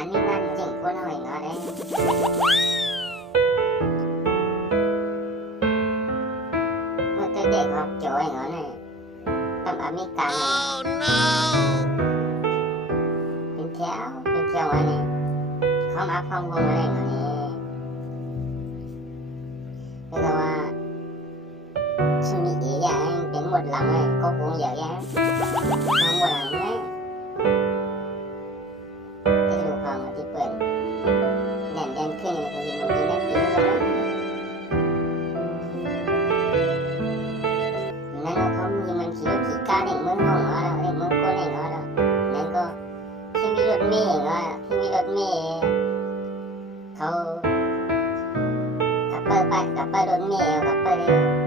กันนี่นั่นจริงคนเอาเองเหรอเนี่ยเมื่อตัวเด็กhọc chỗ engเหรอเนี่ยต้องอเมริกันเป็นแถวอันนี้เขามาพร้อมวงอะไรเหรอเนี่ยแล้วก็ว่าฉันมีอีกอย่างเป็นหมดหลังเลยก็คงเยอะแยะน้องหมดหลังเลยที่ดูความที่เปิดแน่นขึ้นเลยก็ยิงมันดีนั่นดีแล้วนั่นเขามีมันขี่การเด็กเมืองห้องเหรอเด็กเมืองโคเด็กเหรอนั่นก็ที่มีรถเมล์เหรอที่มีรถเมล์เขากับเปิดรถเมล์กับเปิด